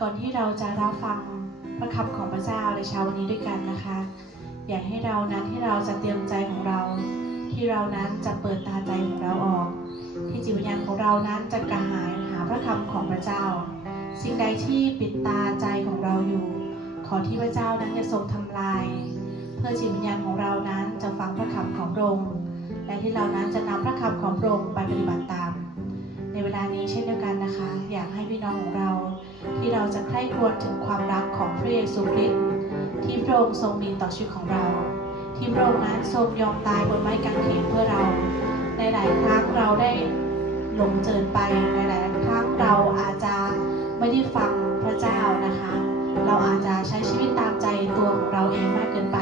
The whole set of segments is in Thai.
ก่อนที่เราจะรับฟังพระคำของพระเจ้าในเช้าวันนี้ด้วยกันนะคะ อยากให้เรานั้นที่เราจะเตรียมใจของเรา ที่เรานั้นจะเปิดตาใจของเราออก ที่จิตวิญญาณของเรานั้นจะกระหายหาพระคำของพระเจ้า สิ่งใดที่ปิดตาใจของเราอยู่ ขอที่พระเจ้านั้นจะทรงทำลาย เพื่อจิตวิญญาณของเรานั้นจะฟังพระคำของพระองค์และที่เรานั้นจะนำพระคำของพระองค์ไปปฏิบัติตาม ในเวลานี้เช่นเดียวกันนะคะ อยากให้พี่น้องของเรา ที่เราจะใคร่ครวญถึงความรักของพระเยซูคริสต์ที่พระองค์ทรงมีต่อชีวิตของเรา ที่พระองค์นั้นทรงยอมตายบนไม้กางเขนเพื่อเรา ในหลายครั้งเราได้หลงเจินไปในหลายครั้งเราอาจจะไม่ได้ฟังพระเจ้านะคะ เราอาจจะใช้ชีวิตตามใจตัวของเราเองมากเกินไป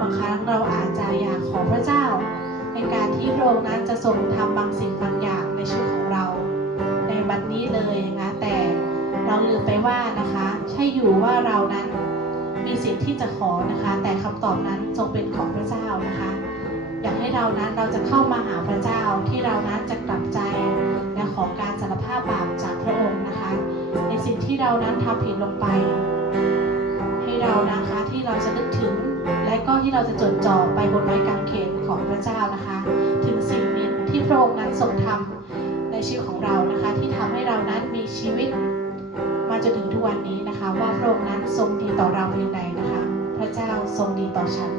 บางครั้งเราอาจจะอยากขอพระเจ้า ในการที่พระองค์นั้นจะทรงทำบางสิ่งบางอย่างในชีวิตของเรา ในบัดนี้เลยนะคะแต่ เราลืมไปว่านะคะ ใช่อยู่ว่าเรานั้นมีสิทธิ์ที่จะขอนะคะ แต่คำตอบนั้นทรงเป็นของพระเจ้านะคะ อยากให้เรานั้นเราจะเข้ามาหาพระเจ้าที่เรานั้นจะกลับใจและขอการสารภาพบาปจากพระองค์นะคะ ในสิ่งที่เรานั้นทำผิดลงไป ให้เรานะคะที่เราจะนึกถึงและก็ที่เราจะจดจ่อไปบนไม้กางเขนของพระเจ้านะคะ ถึงสิ่งนี้ที่พระองค์นั้นทรงทำในชีวิตของเรานะคะ ที่ทำให้เรานั้นมีชีวิต วันนี้นะคะ ว่าพระองค์นั้นทรงดีต่อเราเพียงใดนะคะ พระเจ้าทรงดีต่อฉัน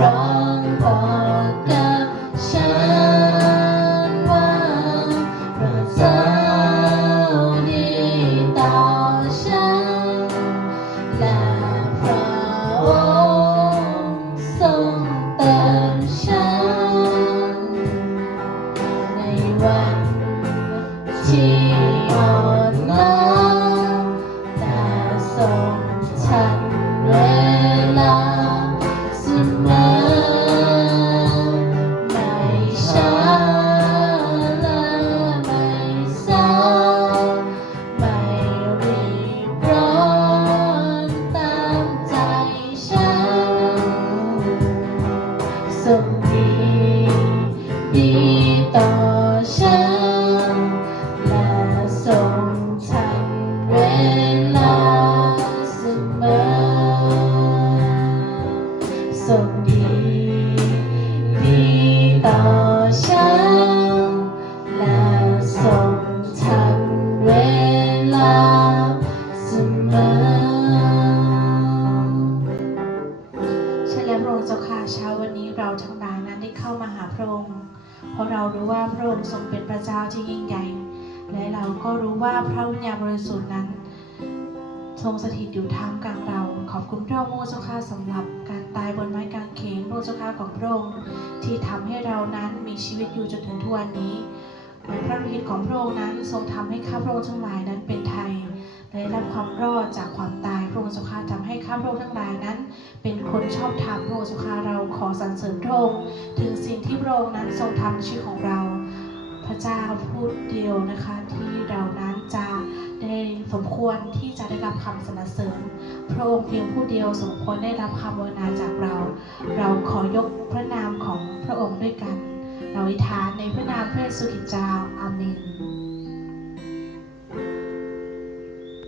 ร้องบอฉันว่าพระเจ้าดีต่อฉัน และพระองค์ทรงเติมฉัน ในวันที่อ่อนล้าแต่ทรง เพราะเรารู้ว่าพระองค์ทรงเป็นพระเจ้าที่ยิ่งใหญ่ และเราก็รู้ว่าพระวิญญาณบริสุทธิ์นั้น ทรงสถิตอยู่ท่ามกลางเรา ขอบคุณพระองค์เจ้าค่ะสำหรับการตายบนไม้กางเขนพระเจ้าค่ะของพระองค์ที่ทำให้เรานั้นมีชีวิตอยู่จนถึงทุกวันนี้และพระฤทธิ์ของพระองค์นั้นทรงทำให้ข้าพระองค์ทั้งหลายนั้นเป็นไทยได้รับความรอดจากความตาย องค์เจ้าทำให้ข้าพระองค์ทั้งหลายนั้น เป็นคนชอบธรรมพระองค์เจ้าเราขอสรรเสริญพระองค์ถึงสิ่งที่พระองค์นั้นทรงทำในชีวิตของเรา พระเจ้าพูดเดียวนะคะที่เรานั้นจะได้สมควรที่จะได้รับคำสรรเสริญ พระองค์เพียงผู้เดียวสมควรได้รับคำวนาจากเรา เราขอยกพระนามของพระองค์ด้วยกัน เราอธิษฐานในพระนามพระเยซูคริเจ้าอาเมน